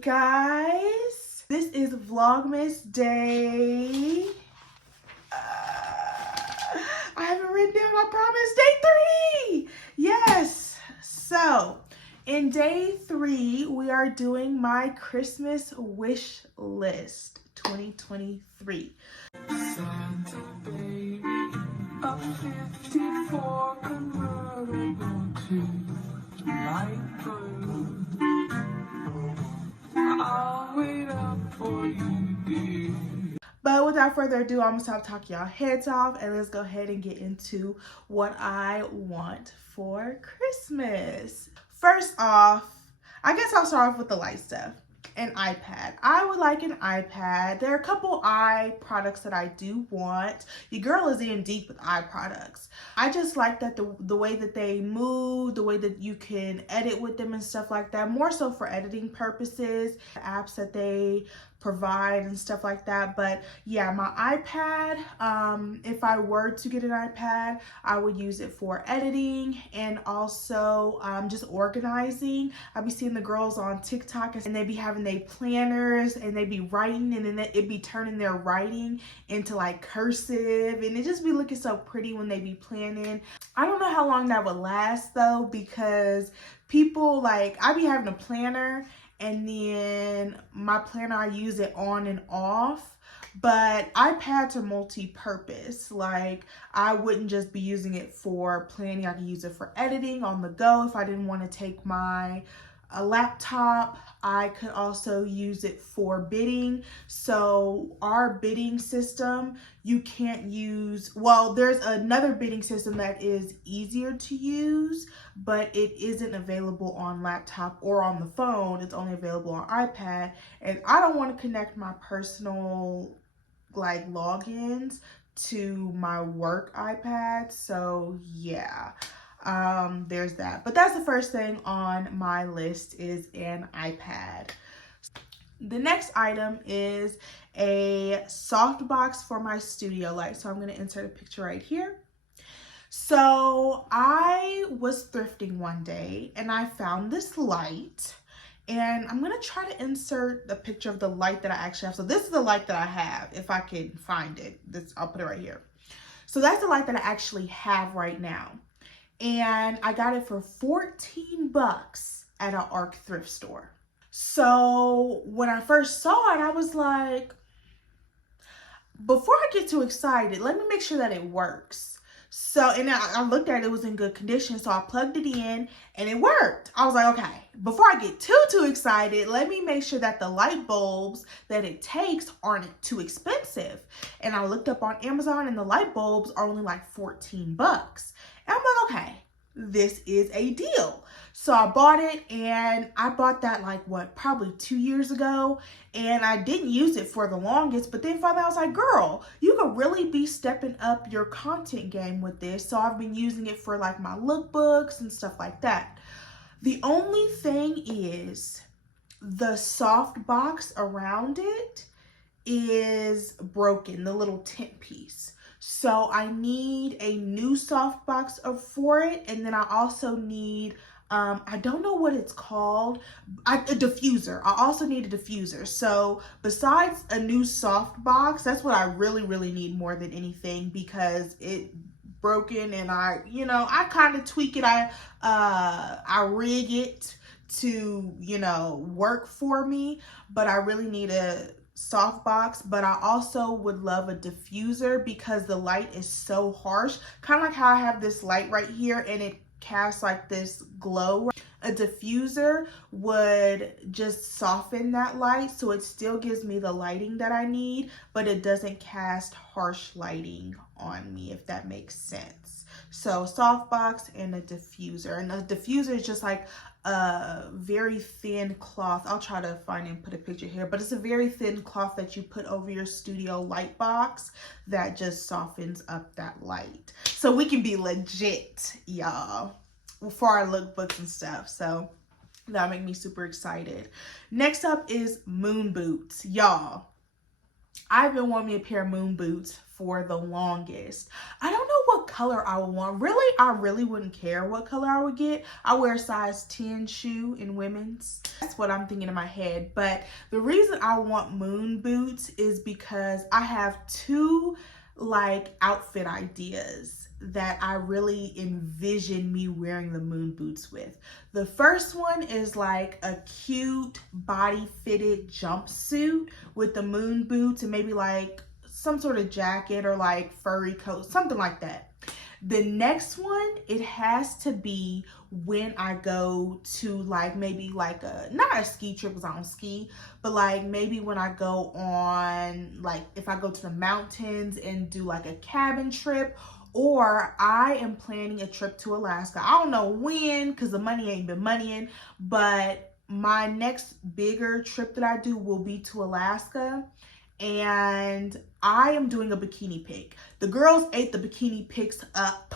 guys, this is Vlogmas day. I haven't written down, I promise, day 3. Yes. So in day 3, we are doing my Christmas wish list 2023. Santa baby, a 54 convertible to light blue. I'll wait up for you, dear. But without further ado, I'm gonna stop talking y'all heads off and let's go ahead and get into what I want for Christmas. First off, I guess I'll start off with the light stuff. An iPad. I would like an iPad. There are a couple eye products that I do want. Your girl is in deep with eye products. I just like that the way that they move, the way that you can edit with them and stuff like that. More so for editing purposes, the apps that they provide and stuff like that. But yeah, my iPad, if I were to get an iPad, I would use it for editing and also just organizing. I'll be seeing the girls on TikTok and they be having their planners and they be writing and then it be turning their writing into like cursive and it just be looking so pretty when they be planning. I don't know how long that would last though, because people like, I be having a planner and then my planner, I use it on and off, but iPads are multi-purpose. Like I wouldn't just be using it for planning. I could use it for editing on the go. If I didn't want to take my laptop, I could also use it for bidding. So our bidding system, you can't use, well, there's another bidding system that is easier to use, but it isn't available on laptop or on the phone. It's only available on iPad. And I don't want to connect my personal like logins to my work iPad. So yeah. There's that, but that's the first thing on my list is an iPad. The next item is a softbox for my studio light. So I'm going to insert a picture right here. So I was thrifting one day and I found this light and I'm going to try to insert the picture of the light that I actually have. So this is the light that I have. If I can find it, I'll put it right here. So that's the light that I actually have right now. And I got it for 14 bucks at an ARC thrift store. So when I first saw it, I was like, before I get too excited, let me make sure that it works. So, and I looked at it, it was in good condition. So I plugged it in and it worked. I was like, okay, before I get too excited, let me make sure that the light bulbs that it takes aren't too expensive. And I looked up on Amazon and the light bulbs are only like 14 bucks. And I'm like, okay, this is a deal. So I bought it and I bought that like what, probably 2 years ago. And I didn't use it for the longest, but then finally I was like, girl, you could really be stepping up your content game with this. So I've been using it for like my lookbooks and stuff like that. The only thing is the soft box around it is broken, the little tint piece. So I need a new softbox for it. And then I also need, I don't know what it's called, a diffuser. I also need a diffuser. So besides a new softbox, that's what I really need more than anything because it broken and I kind of tweak it. I rig it to, work for me, but I really need a softbox. But I also would love a diffuser because the light is so harsh, kind of like how I have this light right here and it casts like this glow. A diffuser would just soften that light so it still gives me the lighting that I need, but it doesn't cast harsh lighting on me, if that makes sense. So softbox and a diffuser, and a diffuser is just like a very thin cloth. I'll try to find and put a picture here, but it's a very thin cloth that you put over your studio light box that just softens up that light. So we can be legit, y'all, for our lookbooks and stuff. So that make me super excited. Next up is moon boots, y'all. I've been wanting me a pair of moon boots for the longest. I don't know what color I would want. Really, I really wouldn't care what color I would get. I wear a size 10 shoe in women's. That's what I'm thinking in my head. But the reason I want moon boots is because I have two like outfit ideas that I really envision me wearing the moon boots with. The first one is like a cute body fitted jumpsuit with the moon boots and maybe like some sort of jacket or like furry coat, something like that. The next one, it has to be when I go to like maybe like not a ski trip because I don't ski, but like maybe when I go on, like if I go to the mountains and do like a cabin trip, or I am planning a trip to Alaska. I don't know when because the money ain't been moneying, but my next bigger trip that I do will be to Alaska. And I am doing a bikini pic. The girls ate the bikini pics up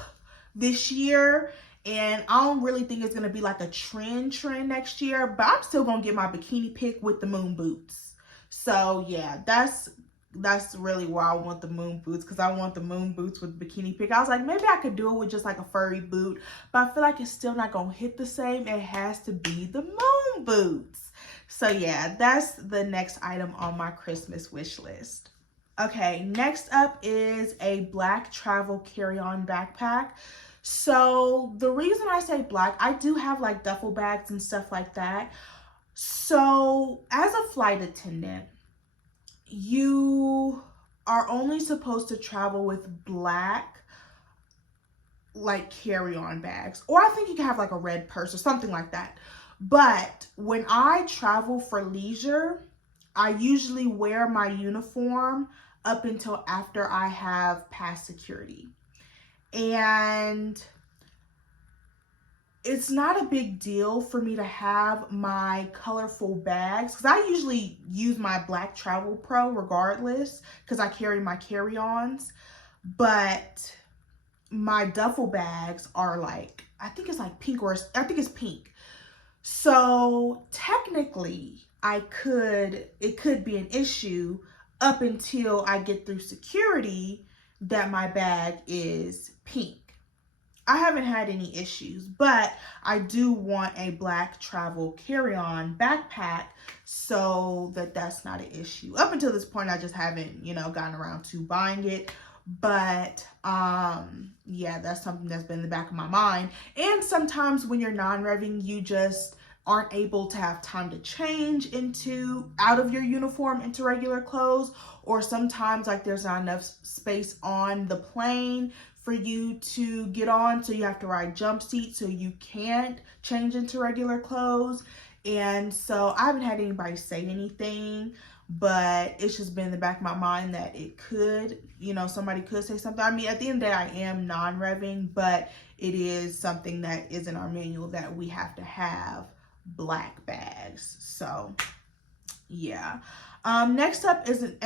this year, and I don't really think it's gonna be like a trend next year, but I'm still gonna get my bikini pic with the moon boots. So yeah, that's really why I want the moon boots, because I want the moon boots with bikini pic. I was like, maybe I could do it with just like a furry boot, but I feel like it's still not gonna hit the same. It has to be the moon boots. So yeah, that's the next item on my Christmas wish list. Okay, next up is a black travel carry-on backpack. So the reason I say black, I do have like duffel bags and stuff like that. So as a flight attendant, you are only supposed to travel with black like carry-on bags, or I think you can have like a red purse or something like that. But when I travel for leisure, I usually wear my uniform up until after I have passed security. And it's not a big deal for me to have my colorful bags because I usually use my black Travel Pro regardless because I carry my carry-ons. But my duffel bags are like, I think it's like pink, or I think it's pink. So technically it could be an issue up until I get through security that my bag is pink. I haven't had any issues, but I do want a black travel carry-on backpack so that that's not an issue. Up until this point, I just haven't, gotten around to buying it. But yeah, that's something that's been in the back of my mind. And sometimes when you're non-revving, you just aren't able to have time to change out of your uniform into regular clothes, or sometimes like there's not enough space on the plane for you to get on, so you have to ride jump seat, so you can't change into regular clothes. And so I haven't had anybody say anything, but it's just been in the back of my mind that it could, somebody could say something. I mean, at the end of the day, I am non-revving, but it is something that is in our manual that we have to have black bags. So yeah. Next up is an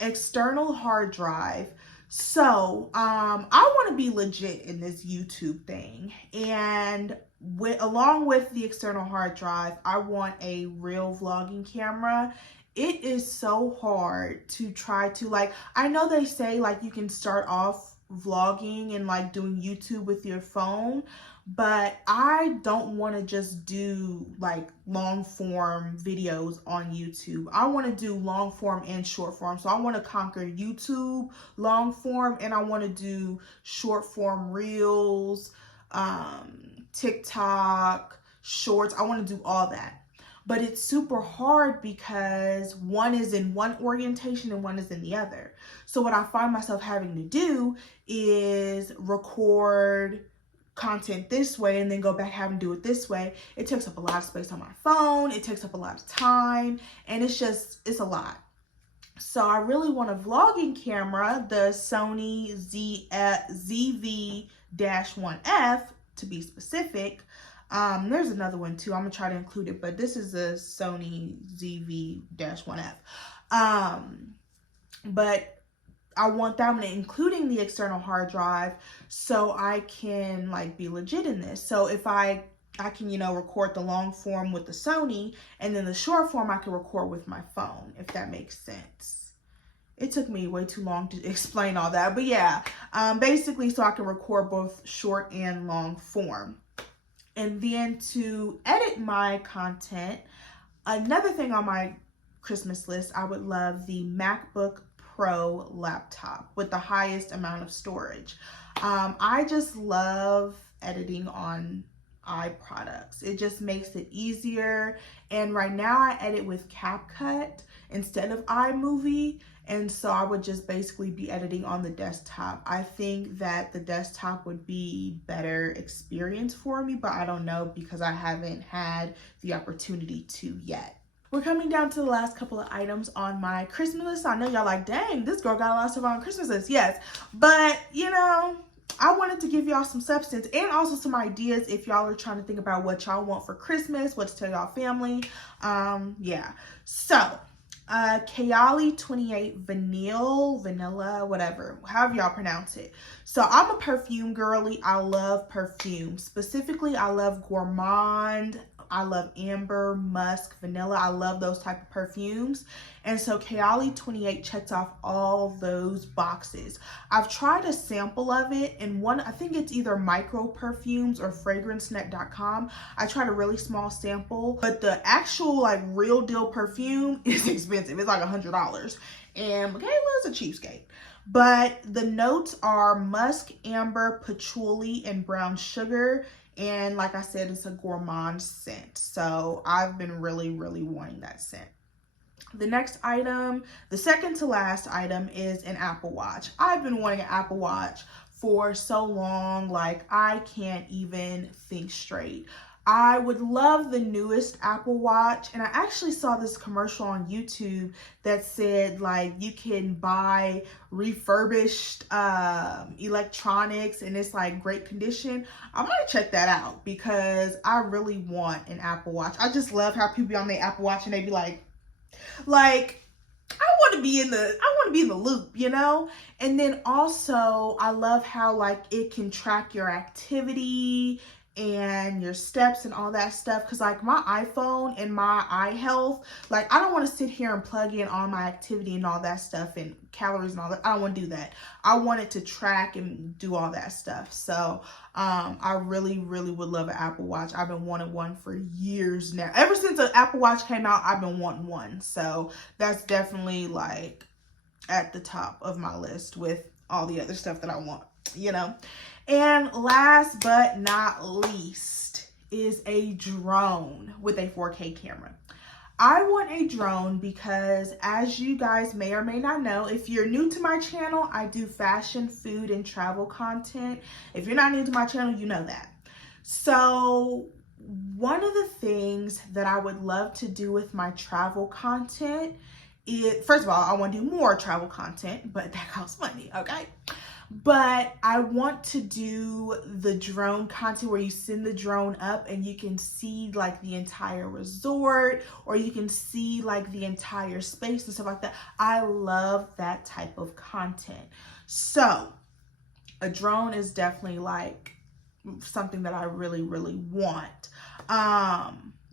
external hard drive. So I want to be legit in this YouTube thing, and along with the external hard drive, I want a real vlogging camera. It is so hard to try to, like, I know they say like you can start off vlogging and like doing YouTube with your phone, but I don't want to just do like long form videos on YouTube. I want to do long form and short form. So I want to conquer YouTube long form, and I want to do short form reels, TikTok, shorts. I want to do all that. But it's super hard because one is in one orientation and one is in the other. So what I find myself having to do is record content this way and then go back having to do it this way. It takes up a lot of space on my phone. It takes up a lot of time, and it's a lot. So I really want a vlogging camera, the Sony ZV-1F to be specific. There's another one too. I'm gonna try to include it, but this is a Sony ZV-1F. But I want that one, including the external hard drive, so I can like be legit in this. So if I can, record the long form with the Sony, and then the short form I can record with my phone, if that makes sense. It took me way too long to explain all that. But yeah, basically so I can record both short and long form. And then to edit my content, another thing on my Christmas list, I would love the MacBook Pro laptop with the highest amount of storage. I just love editing on iProducts. It just makes it easier. And right now I edit with CapCut instead of iMovie. And so I would just basically be editing on the desktop. I think that the desktop would be better experience for me, but I don't know because I haven't had the opportunity to yet. We're coming down to the last couple of items on my Christmas list. I know y'all like, dang, this girl got a lot of stuff on Christmas list. Yes, but you know, I wanted to give y'all some substance and also some ideas if y'all are trying to think about what y'all want for Christmas, what to tell y'all family. Yeah, so Kayali 28 vanilla, whatever, however y'all pronounce it. So I'm a perfume girly. I love perfume. Specifically, I love Gourmand. I love amber, musk, vanilla. I love those type of perfumes. And so Kayali 28 checks off all those boxes. I've tried a sample of it in one, I think it's either Micro Perfumes or FragranceNet.com. I tried a really small sample, but the actual like real deal perfume is expensive. It's like $100. And Michaela's a cheapskate. But the notes are musk, amber, patchouli, and brown sugar. And like I said, it's a gourmand scent. So I've been really, really wanting that scent. The next item, the second to last item, is an Apple Watch. I've been wanting an Apple Watch for so long, like I can't even think straight. I would love the newest Apple Watch, and I actually saw this commercial on YouTube that said like you can buy refurbished electronics and it's like great condition. I might check that out because I really want an Apple Watch. I just love how people be on their Apple Watch and they be like I want to be in the loop, you know? And then also I love how like it can track your activity and your steps and all that stuff, because like my iPhone and my eye health, like I don't want to sit here and plug in all my activity and all that stuff and calories and all that. I don't want to do that. I want it to track and do all that stuff. So I really, really would love an Apple Watch. I've been wanting one for years now. Ever since the Apple Watch came out, I've been wanting one. So that's definitely like at the top of my list with all the other stuff that I want, you know? And last but not least is a drone with a 4K camera. I want a drone because, as you guys may or may not know, if you're new to my channel, I do fashion, food, and travel content. If you're not new to my channel, you know that. So one of the things that I would love to do with my travel content is, first of all, I want to do more travel content, but that costs money, okay? But I want to do the drone content where you send the drone up and you can see like the entire resort, or you can see like the entire space and stuff like that. I love that type of content. So a drone is definitely like something that I really, really want.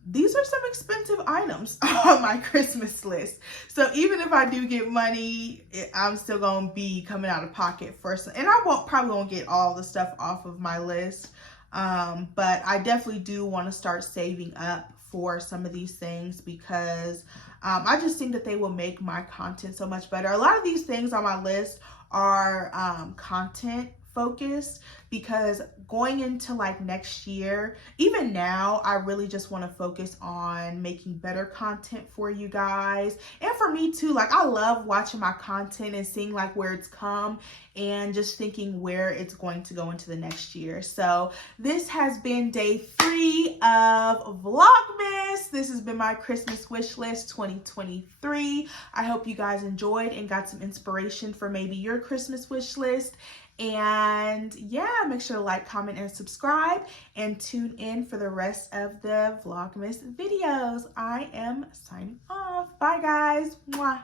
These are some expensive items on my Christmas list. So even if I do get money, I'm still going to be coming out of pocket first. And I probably won't get all the stuff off of my list. But I definitely do want to start saving up for some of these things because I just think that they will make my content so much better. A lot of these things on my list are content focused, because going into like next year, even now, I really just want to focus on making better content for you guys and for me too. Like I love watching my content and seeing like where it's come and just thinking where it's going to go into the next year. So this has been day 3 of Vlogmas. This has been my Christmas wish list 2023. I hope you guys enjoyed and got some inspiration for maybe your Christmas wish list. And yeah, make sure to like, comment, and subscribe, and tune in for the rest of the Vlogmas videos. I am signing off. Bye guys. Mwah.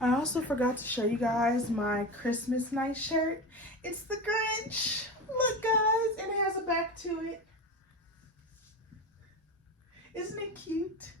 I also forgot to show you guys my Christmas night shirt. It's the Grinch. Look guys, and it has a back to it. Isn't it cute?